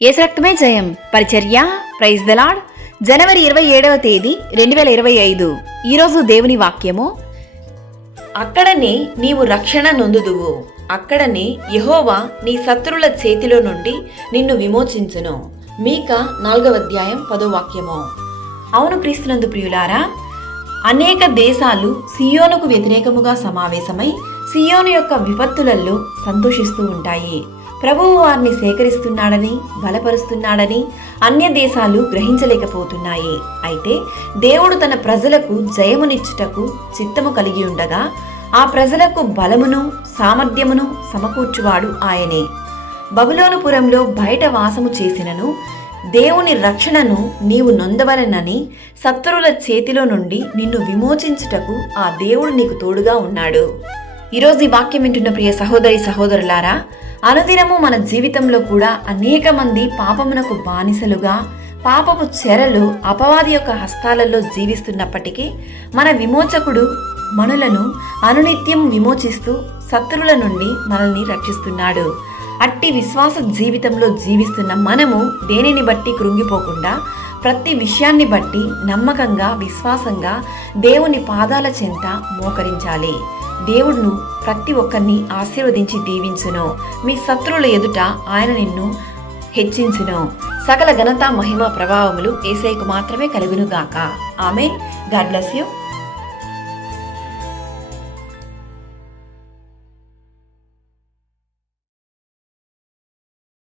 యేసు రక్తమే జయం. పరిచర్య. Praise the lord. జనవరి 27వ తేదీ 2025. ఈరోజు దేవుని వాక్యము, అక్కడనే నీవు రక్షణ నొందుదువు, అక్కడనే యెహోవా నీ శత్రుల చేతిలో నుండి నిన్ను విమోచించును. మీకా 4వ అధ్యాయం 10వ వాక్యము. అవును క్రీస్తునందు ప్రియులారా, అనేక దేశాలు సియోనుకు వ్యతిరేకముగా సమావేశమై సియోను యొక్క విపత్తులలో సంతోషిస్తూ ఉంటాయి. ప్రభువు వారిని సేకరిస్తున్నాడని, బలపరుస్తున్నాడని అన్య దేశాలు గ్రహించలేకపోతున్నాయి. అయితే దేవుడు తన ప్రజలకు జయమునిచ్చుటకు చిత్తము కలిగి ఉండగా ఆ ప్రజలకు బలమును సామర్థ్యమును సమకూర్చువాడు ఆయనే. బబులోనుపురంలో బయట వాసము చేసినను దేవుని రక్షణను నీవు నొందవలనని శత్రువుల చేతిలో నుండి నిన్ను విమోచించుటకు ఆ దేవుడు నీకు తోడుగా ఉన్నాడు. ఈరోజు ఈ వాక్యం వింటున్న ప్రియ సహోదరి సహోదరులారా, అనుదినము మన జీవితంలో కూడా అనేక మంది పాపమునకు బానిసలుగా, పాపపు చెరలు, అపవాది యొక్క హస్తాలలో జీవిస్తున్నప్పటికీ మన విమోచకుడు మనులను అనునిత్యం విమోచిస్తూ శత్రువుల నుండి మనల్ని రక్షిస్తున్నాడు. అట్టి విశ్వాస జీవితంలో జీవిస్తున్న మనము దేనిని బట్టి కృంగిపోకుండా ప్రతి విషయాన్ని బట్టి నమ్మకంగా, విశ్వాసంగా దేవుని పాదాల చెంత మోకరించాలి. దేవుడును ప్రతి ఒక్కరిని ఆశీర్వదించి దీవించును. మీ శత్రువుల ఎదుట ఆయన నిన్ను హెచ్చించును. సకల ఘనత, మహిమ, ప్రభావములు యేసయ్యకు మాత్రమే కలుగునుగాక. ఆమేన్. God bless you.